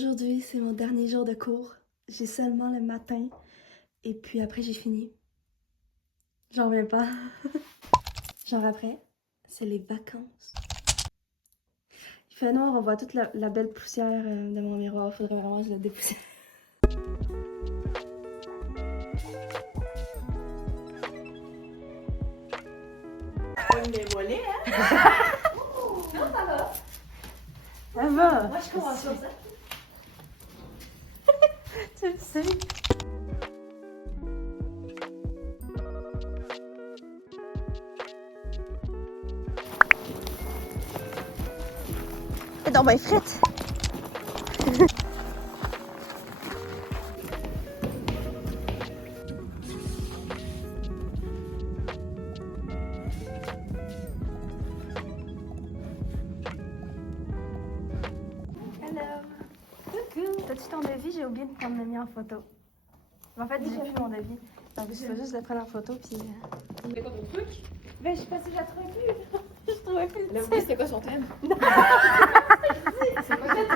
Aujourd'hui, c'est mon dernier jour de cours. J'ai seulement le matin et puis après, j'ai fini. J'en reviens pas. Genre après, c'est les vacances. Il fait noir, on voit toute la belle poussière de mon miroir. Faudrait vraiment que je la dépoussière. Les mollets, hein? Non, ça va. Ça va. Moi, je commence sur ça. Tu le sais. Et donc, ben, frette. T'as-tu ton devis? J'ai oublié de prendre le mien en photo. En fait, j'ai plus mon devis. Donc, il faut juste le prendre en photo, puis... C'est quoi ton truc? Ben, je sais pas si je la trouvais plus. Je trouvais plus. Le oui, c'était quoi son thème? C'est quoi ton thème?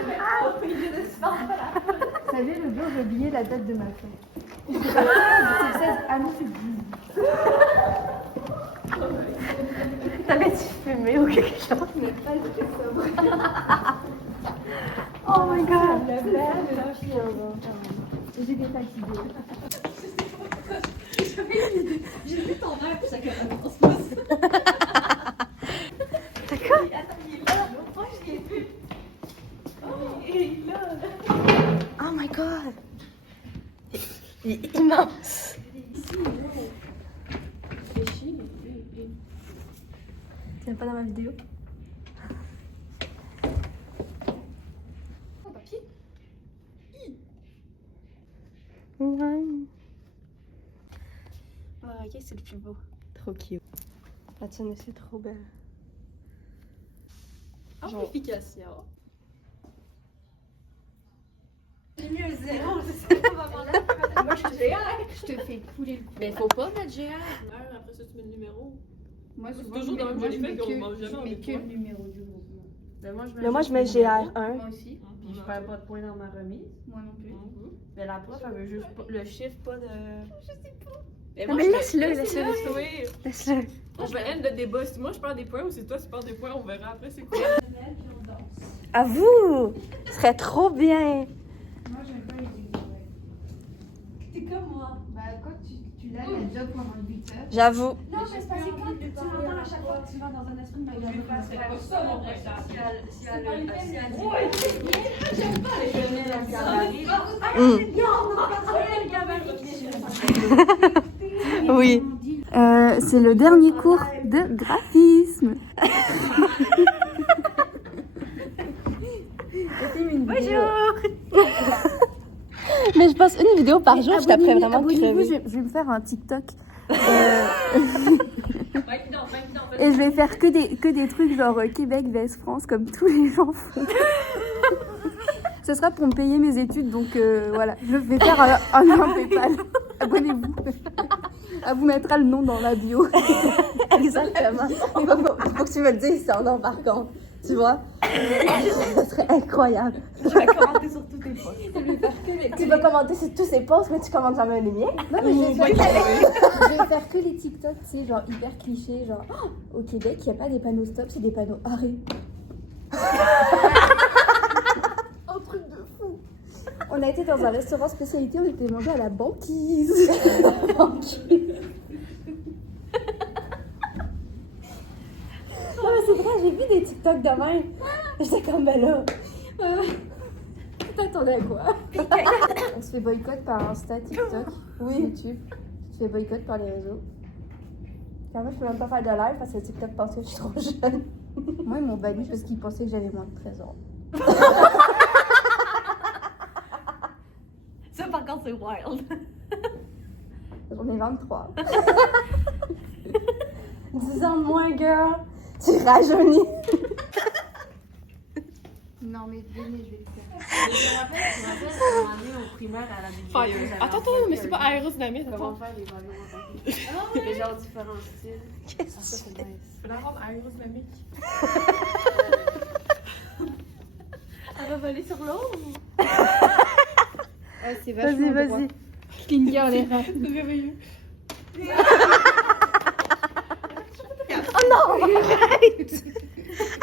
Vous savez, le jour, j'ai oublié la date de ma fête. C'est le 16. Ah non, c'est le 10. T'avais-tu fumé ou quelque chose? Mais pas, j'étais sobre. Oh my god! Le verre de la chien. J'étais fatiguée. J'ai vu ton verre puis ça commence pas. D'accord? Attends, il est là. Moi, je l'ai vu. Oh, il est là. Oh my god! Il est immense! C'est chier. Tu n'es pas dans ma vidéo? Papier. Ouais. Oh, ok, c'est le plus beau. Trop cute. La tienne aussi est trop belle. Amplification. J'ai mis un zéro. Moi, je suis GR. Je te fais couler le cou. Mais faut pas mettre GR. Meurs, après ça, tu mets le numéro. Moi, C'est souvent, toujours dans le moi, joli je fait mets qu'on que- mange jamais en je mets que points. le numéro du groupement. Mais moi, Mais moi, je mets GR1. Moi aussi. Puis je perds pas de points dans ma remise. Moi non plus. Mais la prof, elle veut juste pas, le chiffre, pas de. Je sais pas. Non, mais laisse-le, laisse-le. Oui. Laisse-le. On va end le débat. Si moi je perds des points ou si toi tu perds des points, on verra après c'est quoi. À vous! Ce serait trop bien! Moi, j'aime pas les duos. T'es comme moi. Bah, quand tu l'as, il y a déjà pendant 8 heures. J'avoue. Non, mais c'est parce que quand tu m'entends à chaque fois que tu vas dans un esprit de magasin. C'est pas ça mon vrai. Oui. C'est le dernier cours de graphisme. Bonjour. Mais je passe une vidéo par jour, je t'apprends vraiment crever. Je vais me faire un TikTok. Et je vais faire que des trucs genre Québec vs France comme tous les gens font. Ce sera pour me payer mes études, donc voilà. Je vais faire un lien PayPal. Abonnez-vous. Elle vous mettra le nom dans la bio. Exactement. Il faut que tu me le dises sans nom par contre. Tu vois? Ça serait incroyable. Tu vas commenter sur tous tes posts. Tu vas commenter sur tous ces posts, mais tu commentes jamais les miens. Non, mais je vais faire que les TikTok, tu sais, genre hyper clichés. Genre, oh, au Québec, il n'y a pas des panneaux stop, c'est des panneaux arrêt. Un truc de fou. On a été dans un restaurant spécialité, on était mangé à la banquise. La banquise. Non mais c'est vrai, j'ai vu des TikTok de même. J'étais comme ben là. T'attendais à quoi? On se fait boycott par Insta, TikTok, YouTube. Tu te fais boycott par les réseaux. Car moi je peux même pas faire de live parce que TikTok pense que je suis trop jeune. Moi, ils m'ont banni parce qu'ils pensaient que j'avais moins de 13 ans. Ça par contre c'est wild. J'en ai 23. 10 ans de moins, girl. Tu rajeunis. Non, mais venez, je vais le faire. Je me rappelle, à un moment donné, au primaire, à la bibliothèque, j'avais Attends, entendu mais c'est pas aérodynamique. Comment Attends. faire les ballons en papier. Les genres différents styles. Qu'est-ce Ah, ça, c'est nice. Je peux la rendre aérodynamique. Ça va voler sur l'eau. C'est Vas-y, vas-y. Finger les rats. C'est merveilleux. Oh non! Arrête!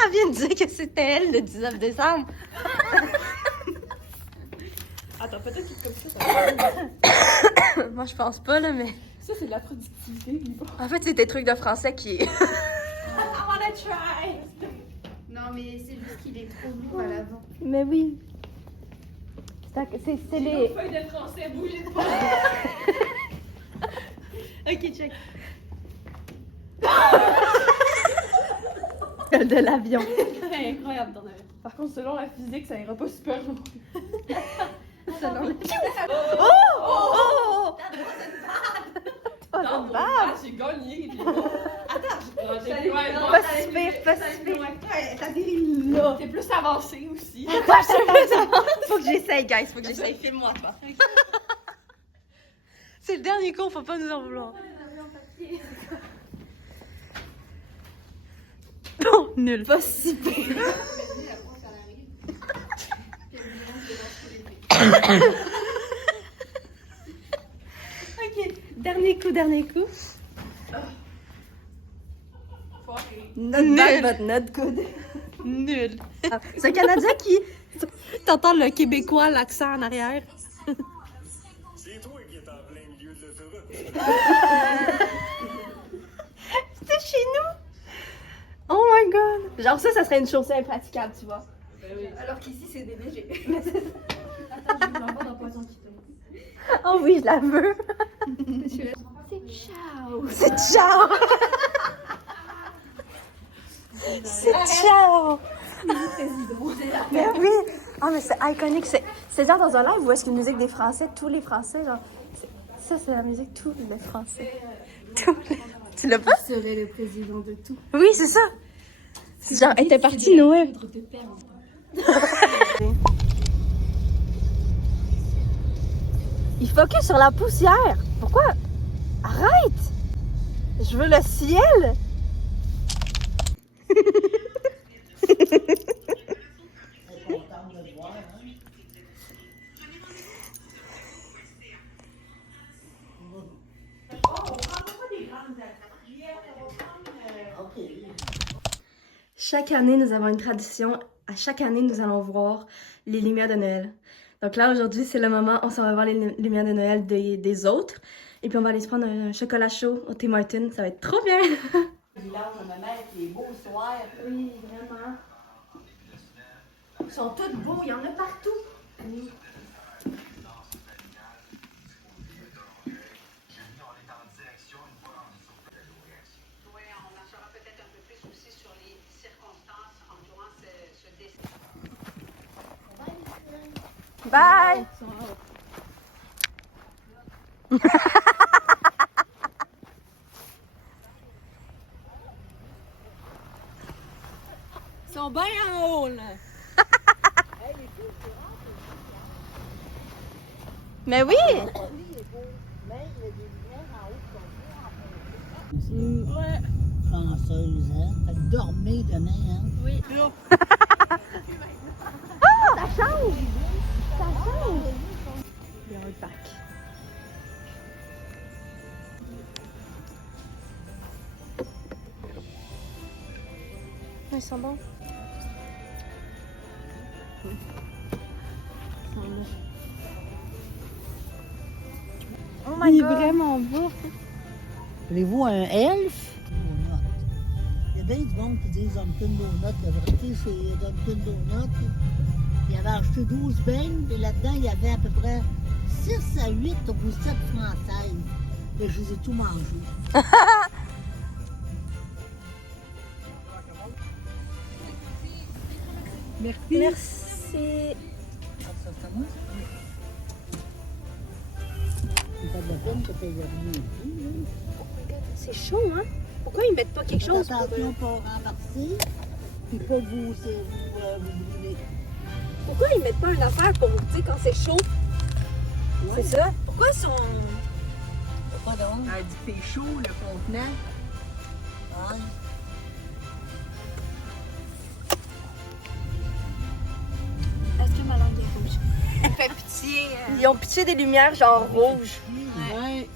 Elle vient de dire que c'était elle le 19 décembre. Attends, peut-être que comme ça. Moi, je pense pas, là, mais. Ça, c'est de la productivité, Liban. En fait, c'est tes trucs de français qui. I wanna try! Non, mais c'est juste qu'il est trop lourd à l'avant. Mais oui. C'est les. Feuille de français, bougez pas! Ok, check. Celle de l'avion. Incroyable, t'en avais. Par contre, selon la physique, ça ira pas super loin. Selon le... Oh! Oh! Pas Non, une mon barbe! gars, j'ai gagné. Attends, j'ai Pas si pire, pas si pire. T'es plus avancé aussi. Faut que j'essaye, guys. Faut que j'essaye. Filme-moi, toi. C'est le dernier cours, faut pas nous en vouloir. Bon, nul. Pas si pire. Ok, dernier coup, dernier coup. Not bad, but not good. Nul. C'est un Canadien qui... T'entends le Québécois, l'accent en arrière. C'est toi qui es en plein milieu de l'autoroute. C'est chez nous. Oh my god. Genre ça serait une chaussée impraticable, tu vois. Alors qu'ici, c'est des légers. Attends, je vous l'envoie dans Poisson qui tombe. Oh oui, je la veux. C'est ciao. C'est ciao. C'est ciao. Mais oui. Ah mais c'est iconique. C'est genre dans un live où est-ce qu'une musique des Français, tous les Français, genre... Ça c'est la musique tous les Français. Tous les... Tu l'as pas? Je serai le président de tout. Oui, c'est ça. C'est genre, elle était partie Noël. Il focus sur la poussière. Pourquoi? Arrête! Je veux le ciel! Chaque année, nous avons une tradition. À chaque année, nous allons voir les lumières de Noël. Donc là, aujourd'hui, c'est le moment, on s'en va voir les lumières de Noël des autres. Et puis on va aller se prendre un chocolat chaud au Tim Hortons. Ça va être trop bien! Le village de ma mère qui est beau au soir. Oui, vraiment. Ils sont tous beaux, il y en a partout. Oui. Oui, on en saura peut-être un peu plus aussi sur les circonstances entourant ce décès. Bye! Ils sont bien en haut, là. Mais oui! Française, hein? Fait que dormez demain, hein? Oui. Ça change! Ça change! Il y a un pack. Ils sont bons. Oh my god! Vraiment beau. Voulez-vous un elfe? Il y a bien du monde qui disent Dunkin' Donut. La vérité, c'est Dunkin' Donut. Il avait acheté 12 beignes, et là-dedans, il y avait à peu près 6 à 8 recettes françaises. Et je les ai tout mangées. Merci. Merci. Ça, c'est moi? C'est pas de la peine que tu aies rien. C'est chaud, hein? Pourquoi ils mettent pas quelque chose pour... Attention pour renverser, puis pas vous brûler. Pourquoi ils mettent pas une affaire pour, tu sais, quand c'est chaud? C'est ça? Pourquoi ils sont... Pas donc. Elle dit que c'est chaud, le contenant. Ouais. rouge. fait pitié. Ils ont pitié des lumières genre rouges. Ouais.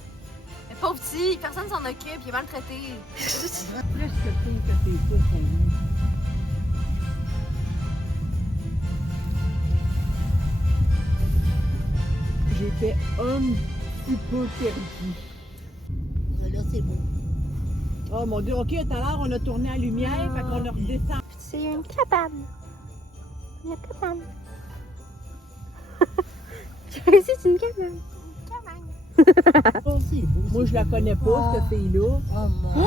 Mais pauvre petit, personne s'en occupe, il est maltraité. Presque tout que tes fils ont vu. J'étais un petit peu perdu. Là, c'est beau. Oh mon Dieu, ok, tout à l'heure, on a tourné à lumière, fait qu'on a redescendu. C'est une cabane. Une cabane. C'est une cabane. Oh, c'est beau. Moi, je la connais pas, cette fille-là. Oh mon Dieu,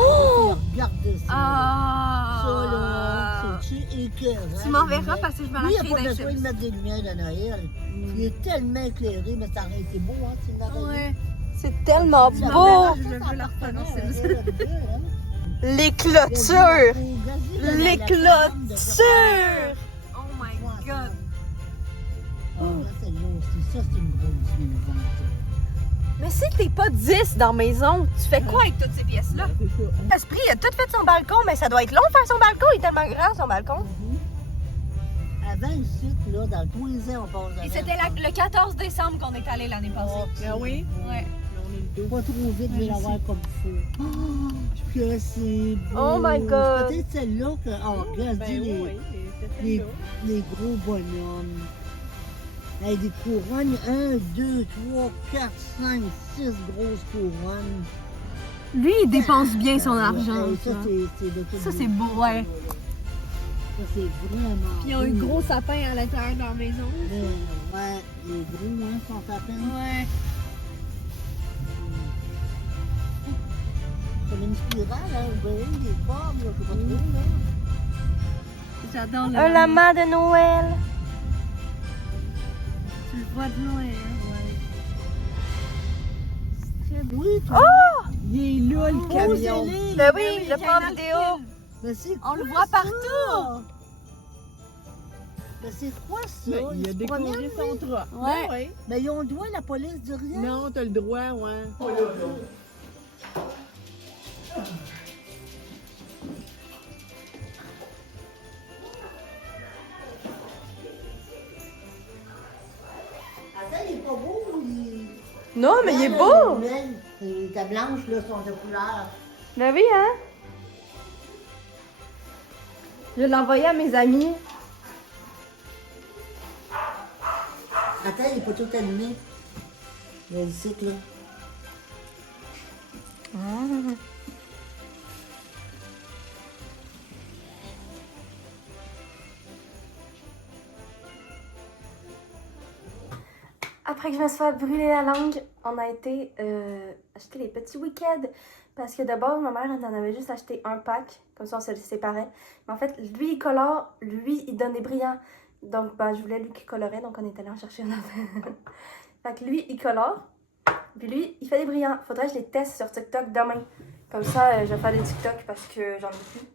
regardez ça. Ah! Ça, là, c'est écœurant. Tu m'enverras parce que je me Lui, il la n'y a pas besoin de mettre des lumières de Noël. Il est tellement éclairé, mais ça aurait été beau, hein, s'il l'avait Ouais. C'est tellement eu. beau. Je veux la reconnaître. Les clôtures. Les clôtures. Oh my god. Oh, là, c'est lourd aussi. Ça, c'est une grosse maison. Mais si t'es pas 10 dans la maison, tu fais quoi avec toutes ces pièces-là? C'est ça. Esprit, il a tout fait son balcon, mais ça doit être long de faire son balcon. Il est tellement grand, son balcon. Avant, ici, là, dans tous les ans, on passe Et avant. c'était le 14 décembre qu'on est allé l'année passée. Ah oui? Ouais. On est le dos. Pas trop vite, je vais l'avoir comme il faut. Oh, que c'est beau. Oh my God. C'est peut-être celle-là que, oh, regarde, Ben dis oui, c'était les, celle-là. les gros bonhommes. Hey, des couronnes, 1, 2, 3, 4, 5, 6 grosses couronnes. Lui, il dépense bien son Hey, argent. ça, c'est de tout Ça, beau. c'est beau, ouais. Ça, c'est vraiment Puis ils ont un beau. gros sapin à l'intérieur de leur maison. Ouais, les gros, hein, sont à peine. Ouais. Comme une spirale, hein, ou bien des formes, là, je sais pas trop, là. J'adore le. Un lama de Noël. Tu le vois de loin, hein. Oui, toi. Il est là, le camion. Ben oui, je prends en vidéo. Mais c'est On le quoi, voit ça? partout. Mais c'est quoi ça? Mais il a se découvert promènent, son lui? truck. Ouais. Oui. Mais ils ont le droit, la police dit rien. Non, t'as le droit, ouais. Attends, il est pas beau, Non, mais il est Là, beau. les ta blanche, là, sont de couleur. Ben oui, hein? Je l'ai envoyé à mes amis. Attends, il est pas tout allumé. Il y a le site, là. Après que je me sois brûlé la langue, on a été acheter les petits week-ends. Parce que d'abord, ma mère, elle en avait juste acheté un pack. Comme ça, on se les séparait. Mais en fait, lui, il colore. Lui, il donne des brillants. Donc, bah, je voulais lui qui colorait. Donc, on est allé en chercher un autre. Fait que lui, il colore. Puis lui, il fait des brillants. Faudrait que je les teste sur TikTok demain. Comme ça, je vais faire des TikTok parce que j'en ai plus.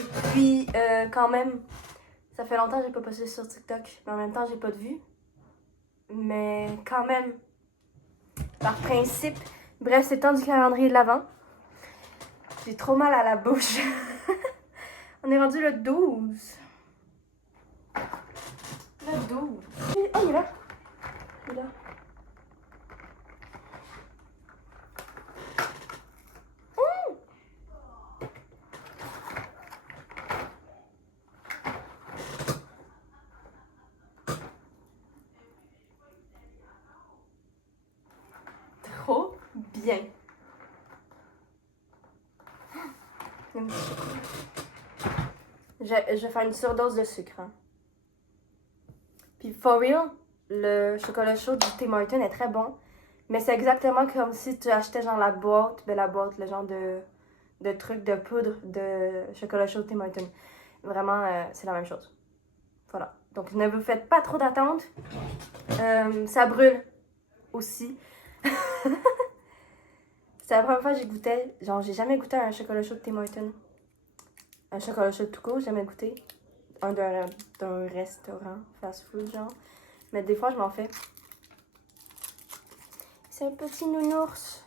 Et puis, quand même, ça fait longtemps que j'ai pas posté sur TikTok. Mais en même temps, j'ai pas de vues. Mais quand même, par principe. Bref, c'est le temps du calendrier de l'Avent. J'ai trop mal à la bouche. On est rendu le 12. Le 12. Oh, il est là. Il est là. Trop bien. Je vais faire une surdose de sucre. Hein. Puis, for real, le chocolat chaud du Tim Hortons est très bon. Mais c'est exactement comme si tu achetais genre la boîte, le genre de truc de poudre de chocolat chaud Tim Hortons. Vraiment, c'est la même chose. Voilà. Donc, ne vous faites pas trop d'attente. Ça brûle aussi. C'est la première fois que j'ai goûté. Genre, j'ai jamais goûté un chocolat chaud de Tim Hortons. Un chocolat chaud tout court, j'ai jamais goûté. Un d'un restaurant, fast-food, genre. Mais des fois, je m'en fais. C'est un petit nounours.